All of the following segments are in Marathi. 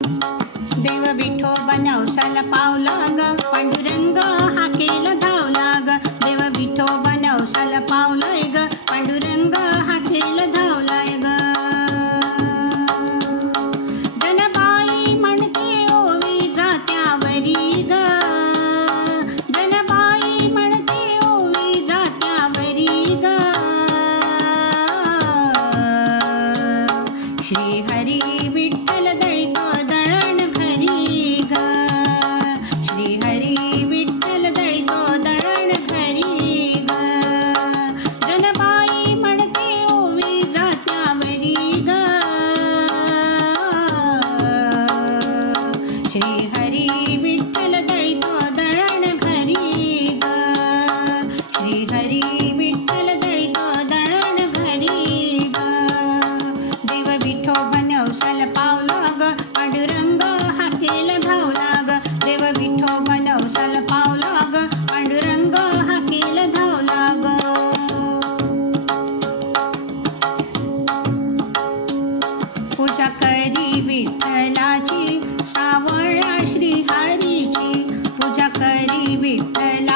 देव विठोबा नवसाला पावला ग पांडुरंग हाकेला धावला ग देव विठोबा नवसाला पावलाय ग पांडुरंग हाकेला धावलाय ग जनबाई म्हणते ओवी जात्यावरी ग. जनबाई म्हणते ओवी जात्यावरी ग. श्री श्री हरी विठ्ठल दळितो दळण घरी ग श्री हरी विठ्ठल दळितो दळण घरी ग देव विठोबा बनवसल पावला ग पांडुरंग हाकेला धावला सावळ्या पूजा करी विठ्ठल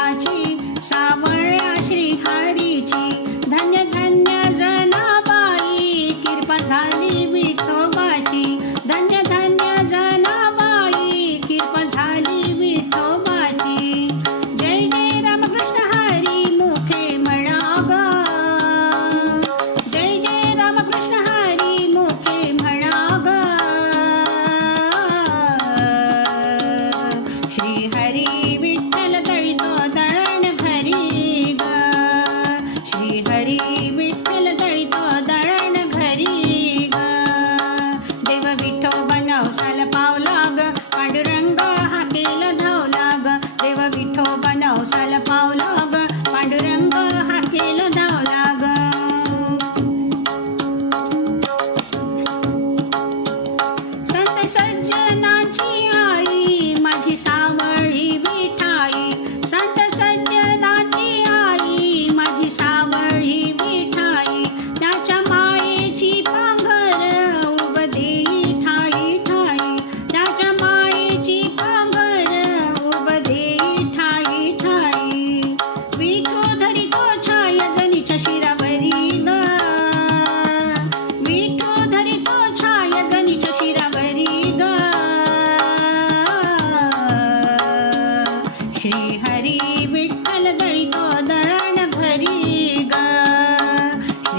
सजनाची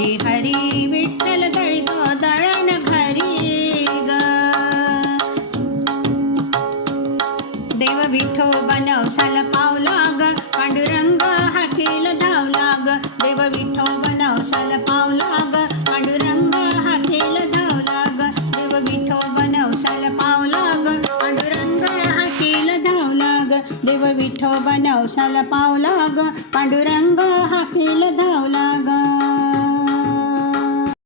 हरी विठ्ठल दळितो दळण घरी ग. देव विठो नवसाला पावला ग पांडुरंग हाकेल धावला ग देव विठो नवसाला पावला ग पांडुरंग हाकेल धावला ग देव विठो नवसाला पावला ग पांडुरंग हाकेल धावला ग देव विठो नवसाला पावला ग पांडुरंग हाकेल धावला ग